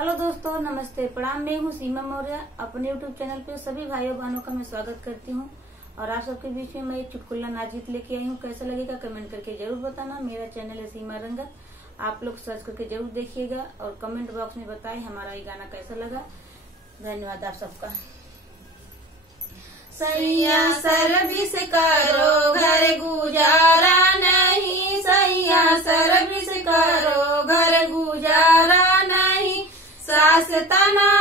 हेलो दोस्तों, नमस्ते, प्रणाम। मैं हूँ सीमा मौर्य। अपने यूट्यूब चैनल पे सभी भाइयों बहनों का मैं स्वागत करती हूँ। और आप सबके बीच में मैं एक चुटकुला नाचगीत लेके आई हूँ। कैसा लगेगा कमेंट करके जरूर बताना। मेरा चैनल है सीमा रंगत, आप लोग सर्च करके जरूर देखिएगा और कमेंट बॉक्स में बताएं हमारा ये गाना कैसा लगा। धन्यवाद आप सबका। सैया सर्विस करो घर गुजारा नहीं, सैया सर्विस करो घर गुजारा नहीं, सास तना